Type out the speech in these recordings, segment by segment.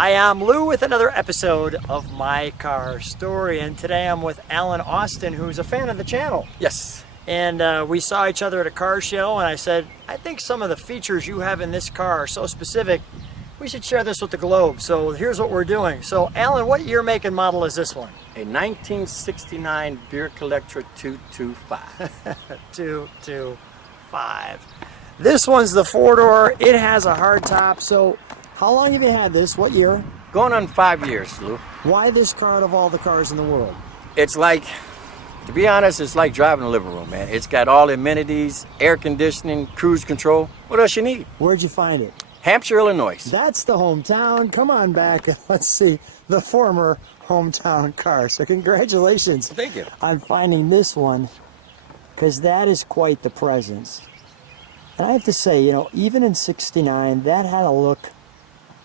Hi, I'm Lou with another episode of My Car Story, and today I'm with Alan Austin, who's a fan of the channel. Yes. And we saw each other at a car show, and I said, I think some of the features you have in this car are so specific, we should share this with the globe. So here's what we're doing. So Alan, what year, make, and model is this one? A 1969 Buick Electra 225. 225. This one's the four-door. It has a hard top. So how long have you had this? What year? Going on 5 years, Lou. Why this car out of all the cars in the world? It's like, to be honest, it's like driving a living room, man. It's got all the amenities, air conditioning, cruise control. What else you need? Where'd you find it? Hampshire, Illinois. That's the hometown. Come on back and let's see the former hometown car. So congratulations. Thank you. On finding this one, because that is quite the presence. And I have to say, you know, even in '69, that had a look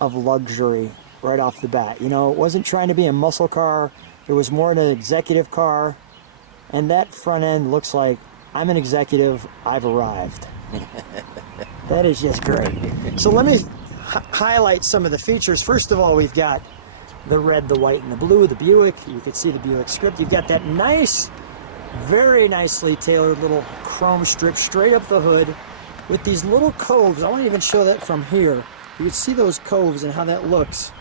of luxury right off the bat. You know, it wasn't trying to be a muscle car. It was more an executive car. And that front end looks like, I'm an executive, I've arrived. That is just great. So let me highlight some of the features. First of all, we've got the red, the white, and the blue, the Buick. You can see the Buick script. You've got that nice, very nicely tailored little chrome strip straight up the hood with these little coves. I want to even show that from here. You can see those coves and how that looks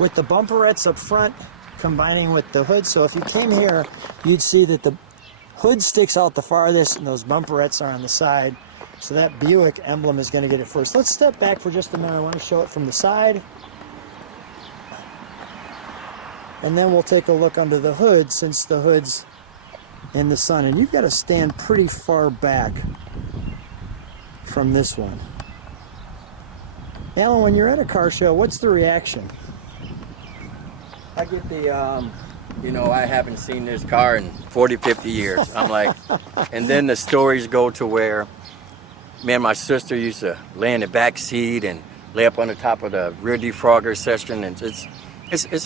with the bumperettes up front combining with the hood. So if you came here, you'd see that the hood sticks out the farthest and those bumperettes are on the side. So that Buick emblem is going to get it first. Let's step back for just a minute. I want to show it from the side. And then we'll take a look under the hood since the hood's in the sun. And you've got to stand pretty far back from this one. Alan, when you're at a car show, what's the reaction? I get the, you know, I haven't seen this car in 40, 50 years. I'm like, and then the stories go to where me and my sister used to lay in the back seat and lay up on the top of the rear defrogger section, and it's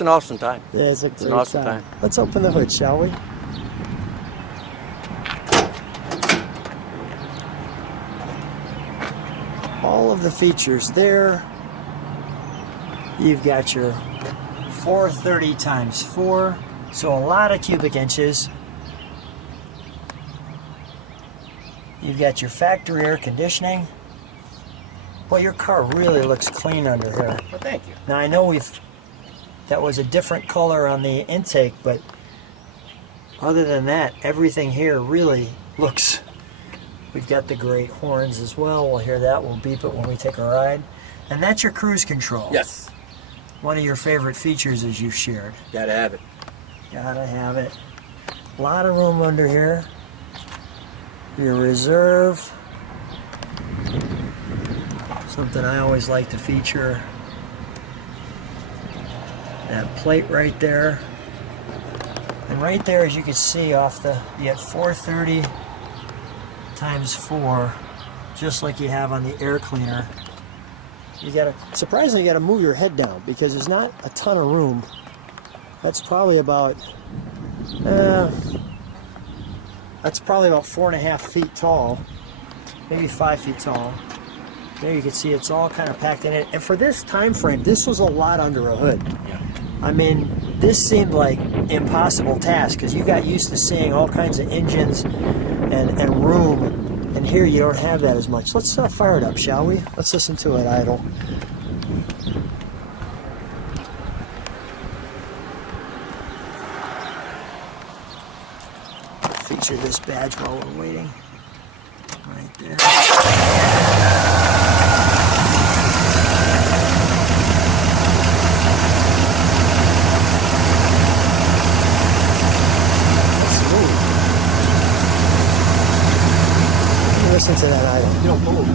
an awesome time. Yeah, it's an awesome time. Let's open the hood, shall we? All of the features there. You've got your 430 times 4, so a lot of cubic inches. You've got your factory air conditioning. Well, your car really looks clean under here. Well, thank you. Now I know that was a different color on the intake, but other than that, everything here really looks. We've got the great horns as well. We'll hear that. We'll beep it when we take a ride. And that's your cruise control. Yes. One of your favorite features as you've shared. Gotta have it. Gotta have it. A lot of room under here. Your reserve. Something I always like to feature. That plate right there. And right there, as you can see off you got 430 times 4, just like you have on the air cleaner. Surprisingly, you gotta move your head down because there's not a ton of room. That's probably about 4.5 feet tall, maybe 5 feet tall. There you can see it's all kind of packed in it. And for this time frame, this was a lot under a hood. Yeah. I mean, this seemed like impossible task because you got used to seeing all kinds of engines and room, and here you don't have that as much. Let's fire it up, shall we? Let's listen to it idle. Feature this badge while we're waiting. Right there. Listen to that idle. You don't move.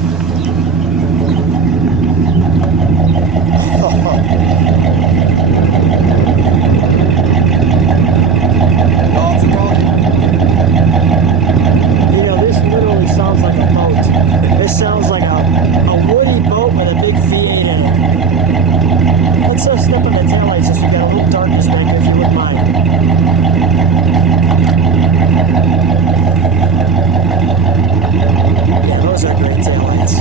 You know, this literally sounds like a boat. This sounds like a woody boat with a big V8 in it. Let's step on the taillights since we got a little darkness back here, if you wouldn't mind. Yeah, those are great taillights.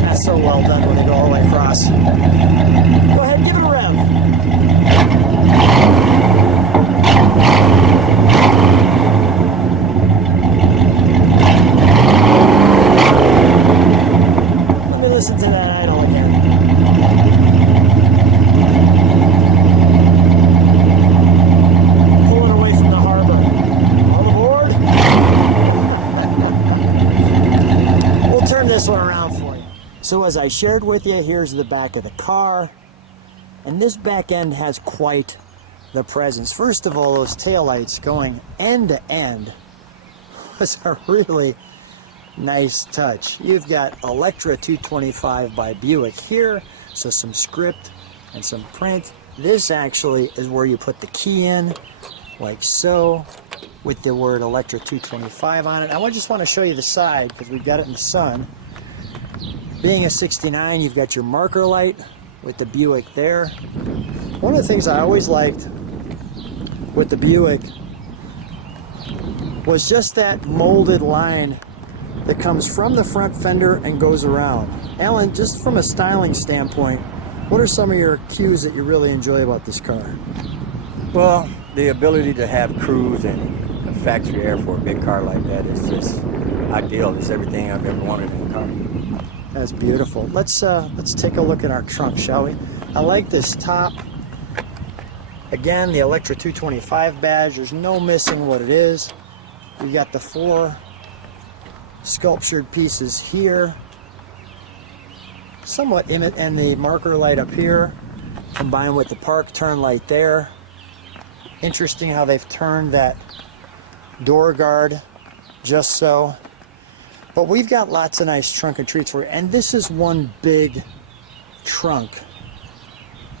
That's so well done when they go all the way across. So as I shared with you, here's the back of the car. And this back end has quite the presence. First of all, those taillights going end to end was a really nice touch. You've got Electra 225 by Buick here, so some script and some print. This actually is where you put the key in, like so, with the word Electra 225 on it. I just want to show you the side because we've got it in the sun. Being a 69, you've got your marker light with the Buick there. One of the things I always liked with the Buick was just that molded line that comes from the front fender and goes around. Alan, just from a styling standpoint, what are some of your cues that you really enjoy about this car? Well, the ability to have cruise and a factory air for a big car like that is just ideal. It's everything I've ever wanted in a car. That's beautiful. Let's take a look at our trunk, shall we? I like this top. Again, the Electra 225 badge. There's no missing what it is. We've got the 4 sculptured pieces here. Somewhat and the marker light up here, combined with the park turn light there. Interesting how they've turned that door guard just so. But we've got lots of nice trunk and treats for you. And this is one big trunk.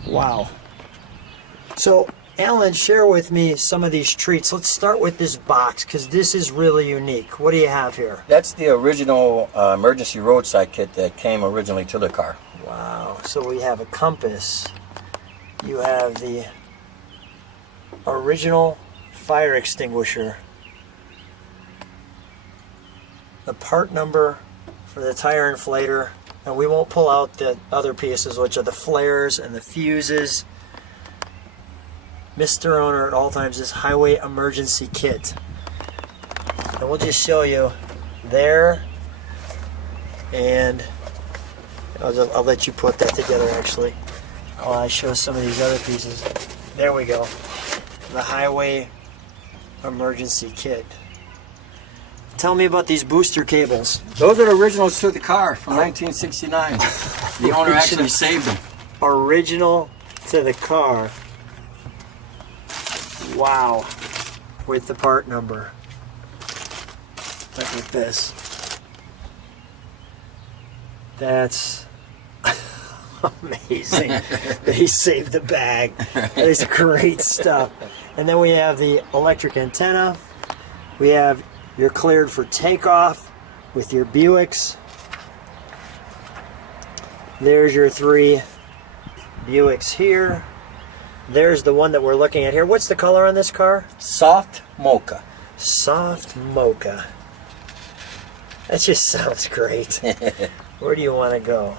Wow. So, Alan, share with me some of these treats. Let's start with this box, because this is really unique. What do you have here? That's the original emergency roadside kit that came originally to the car. Wow. So we have a compass. You have the original fire extinguisher. The part number for the tire inflator. And we won't pull out the other pieces, which are the flares and the fuses. Mr. Owner at all times, this highway emergency kit. And we'll just show you there, and I'll let you put that together actually while I show some of these other pieces. There we go. The highway emergency kit. Tell me about these booster cables. Those are the originals to the car from 1969. The owner actually saved them. Original to the car. Wow. With the part number. Look at this. That's amazing. He saved the bag. That is great stuff. And then we have the electric antenna. We have you're cleared for takeoff with your Buicks. There's your 3 Buicks here. There's the one that we're looking at here. What's the color on this car? Soft Mocha. Soft Mocha. That just sounds great. Where do you want to go?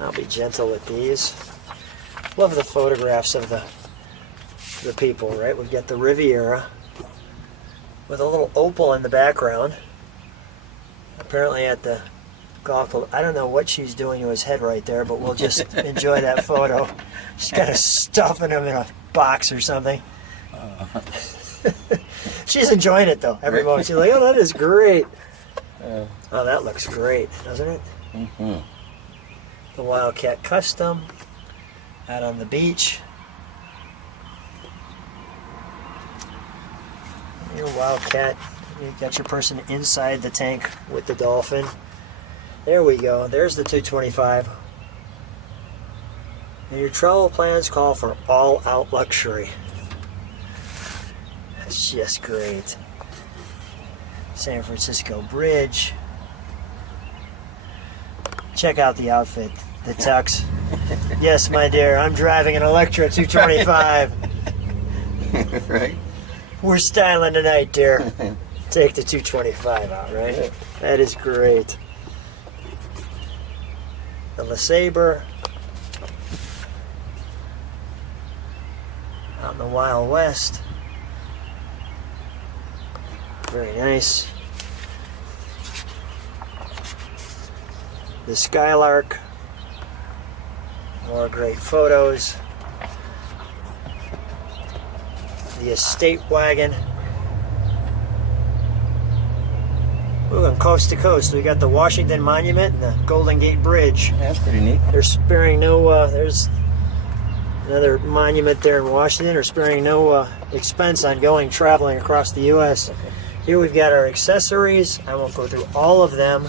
I'll be gentle with these. Love the photographs of the people, right? We've got the Riviera with a little opal in the background. Apparently at the golf club. I don't know what she's doing to his head right there, but we'll just enjoy that photo. She's kind of stuffing him in a box or something. She's enjoying it though. Every moment she's like, "Oh, that is great." Oh, that looks great, doesn't it? Mm-hmm. The Wildcat Custom out on the beach. Your Wildcat. You got your person inside the tank with the Dolphin. There we go. There's the 225. And your travel plans call for all-out luxury. That's just great. San Francisco Bridge. Check out the outfit, the tux. Yes, my dear, I'm driving an Electra 225. Right? We're styling tonight, dear. Take the 225 out, right? That is great. The LeSabre. Out in the Wild West. Very nice. The Skylark. More great photos. The Estate Wagon. We're going coast to coast. We got the Washington Monument and the Golden Gate Bridge. Yeah, that's pretty neat. They're sparing no, there's another monument there in Washington. They're sparing no expense on traveling across the U.S. Here we've got our accessories. I won't go through all of them,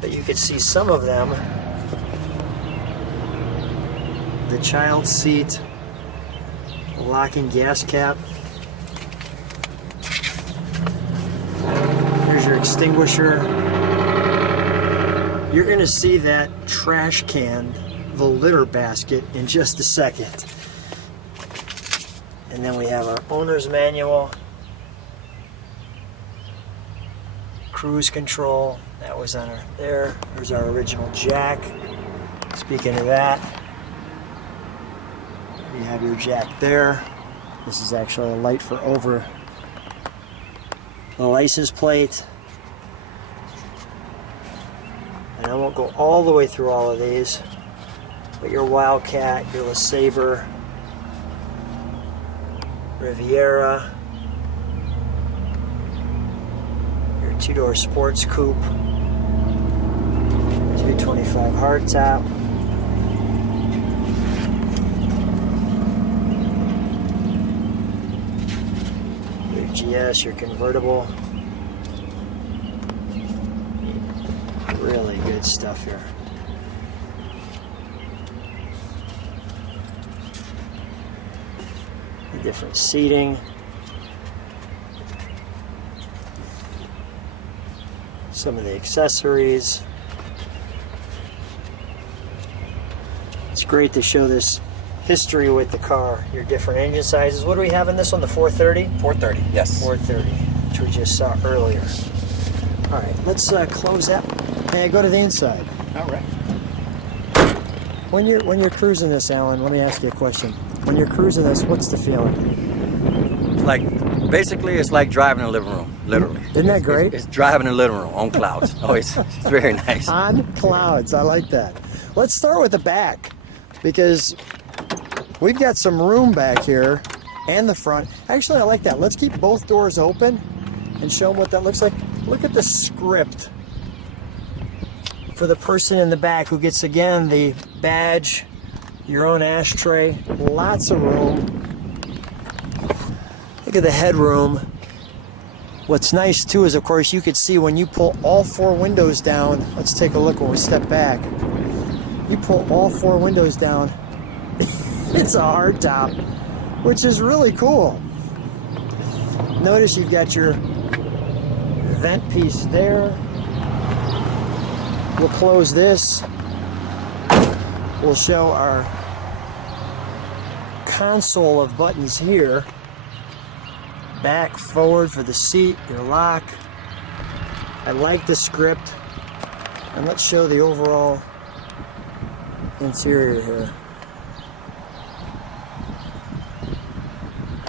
but you can see some of them. The child seat, the locking gas cap. Here's your extinguisher. You're going to see that trash can, the litter basket, in just a second. And then we have our owner's manual, cruise control. That was on there. There's our original jack. Speaking of that, you have your jack there. This is actually a light for over the license plate. And I won't go all the way through all of these, but your Wildcat, your LeSabre, Riviera, your two-door sports coupe, 225 hardtop, your GS, your convertible. Really good stuff here. The different seating. Some of the accessories. It's great to show this history with the car, your different engine sizes. What do we have in this one, the 430? 430, yes. 430, which we just saw earlier. All right, let's close that. Hey, go to the inside. All right. When you're cruising this, Alan, let me ask you a question. When you're cruising this, what's the feeling? Basically, it's like driving a living room, literally. Isn't that great? It's driving a living room on clouds. Oh, it's very nice. On clouds, I like that. Let's start with the back, because we've got some room back here and the front. Actually, I like that. Let's keep both doors open and show them what that looks like. Look at the script for the person in the back who gets, again, the badge, your own ashtray, lots of room. Look at the headroom. What's nice too is, of course, you could see when you pull all four windows down. Let's take a look when we step back. You pull all four windows down. It's a hardtop, which is really cool. Notice you've got your vent piece there. We'll close this. We'll show our console of buttons here. Back, forward for the seat, your lock. I like the script. And let's show the overall interior here.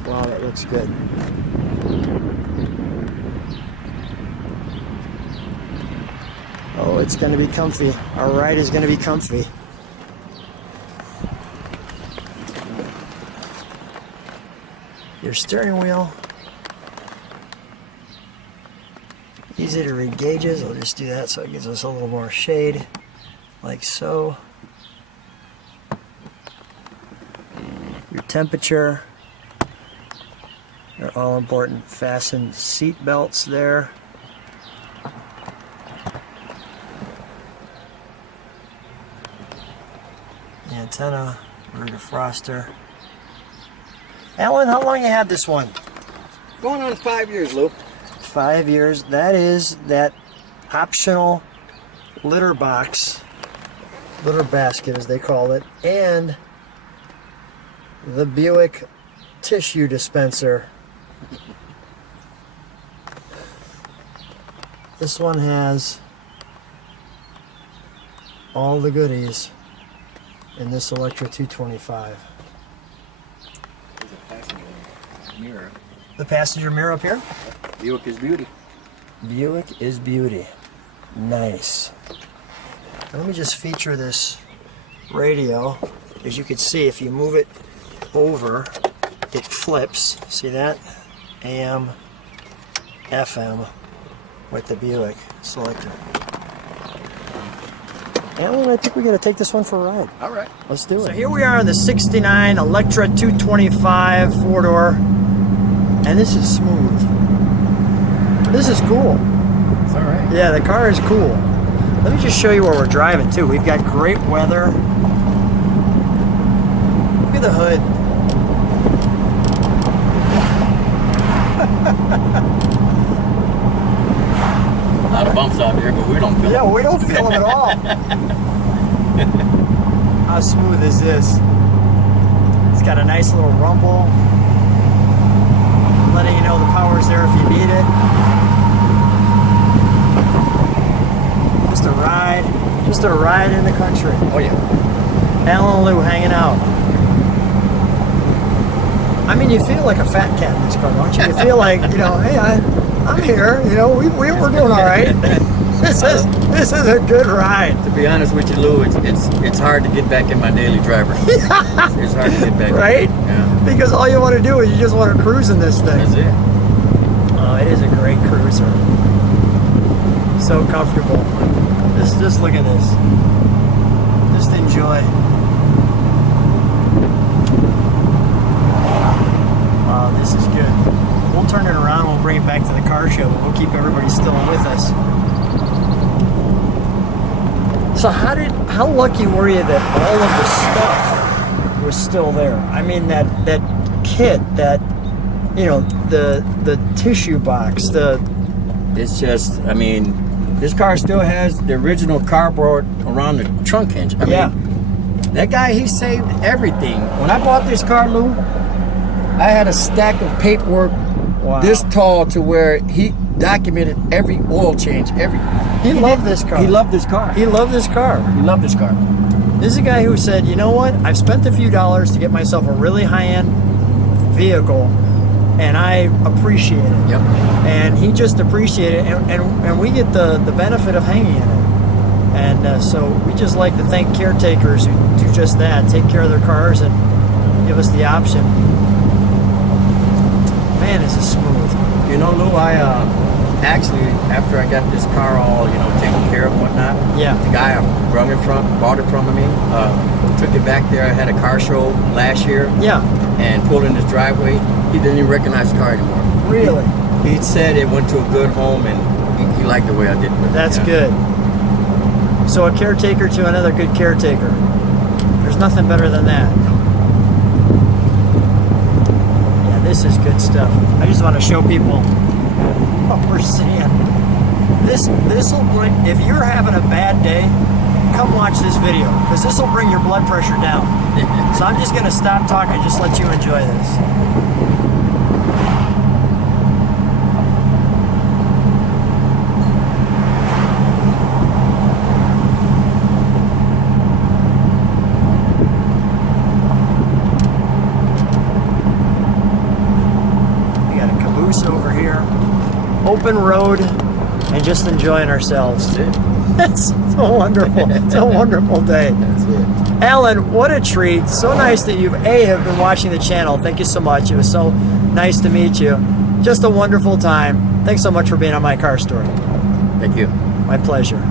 Wow, that looks good. Oh, it's going to be comfy. Our ride is going to be comfy. Your steering wheel. Easy to read gauges. I'll just do that so it gives us a little more shade, like so. Your temperature. Your all important fastened seat belts there. The antenna, rear defroster. Alan, how long you had this one? Going on 5 years, Lou. 5 years. That is that optional litter box, litter basket as they call it, and the Buick tissue dispenser. This one has all the goodies in this Electra 225. There's a passenger mirror. The passenger mirror up here? Buick is beauty. Buick is beauty. Nice. Let me just feature this radio. As you can see, if you move it over, it flips. See that? AM, FM. with the Buick selector. Alan, I think we got to take this one for a ride. All right. Let's do it. So here we are in the 69 Electra 225 4-door. And this is smooth. This is cool. It's all right. Yeah, the car is cool. Let me just show you where we're driving too. We've got great weather. Look at the hood. A lot of bumps out there, but we don't feel Yeah, them. we don't feel them at all. How smooth is this? It's got a nice little rumble, letting you know the power's there if you need it. Just a ride in the country. Oh yeah. Alan and Lou hanging out. I mean, you feel like a fat cat in this car, don't you? You feel like, you know, hey, I'm here. You know, we're doing all right. This is a good ride. To be honest with you, Lou, it's hard to get back in my daily driver. It's hard to get back. Right? Yeah. Because all you want to do is you just want to cruise in this thing. That's it. Oh, it is a great cruiser. So comfortable. Just look at this. Just enjoy. Wow, this is good. We'll turn it around. We'll bring it back to the car show. We'll keep everybody still with us. So how lucky were you that all of the stuff was still there? I mean, that kit, that, you know, the tissue box, It's just, I mean, this car still has the original cardboard around the trunk hinge. I mean, that guy, he saved everything. When I bought this car, Lou, I had a stack of paperwork this tall to where he documented every oil change, He loved this car. He loved this car. He loved this car. This is a guy who said, you know what? I've spent a few dollars to get myself a really high-end vehicle, and I appreciate it. Yep. And he just appreciated it, and we get the benefit of hanging in it. And so we just like to thank caretakers who do just that, take care of their cars and give us the option. Man, is this smooth. You know, Lou, I actually, after I got this car all, you know, taken care of and whatnot, the guy I bought it from me, took it back there. I had a car show last year. Yeah. And pulled in his driveway. He didn't even recognize the car anymore. Really? He said it went to a good home, and he liked the way I did it. That's good. So a caretaker to another good caretaker. There's nothing better than that. Yeah, this is good stuff. I just want to show people what we're seeing. This will bring, if you're having a bad day, come watch this video, because this will bring your blood pressure down. So I'm just going to stop talking, just let you enjoy this. We got a caboose over here, open road, and just enjoying ourselves. That's it. That's so wonderful. It's a wonderful day. That's it. Alan, what a treat. So nice that you, have been watching the channel. Thank you so much. It was so nice to meet you. Just a wonderful time. Thanks so much for being on My Car Story. Thank you. My pleasure.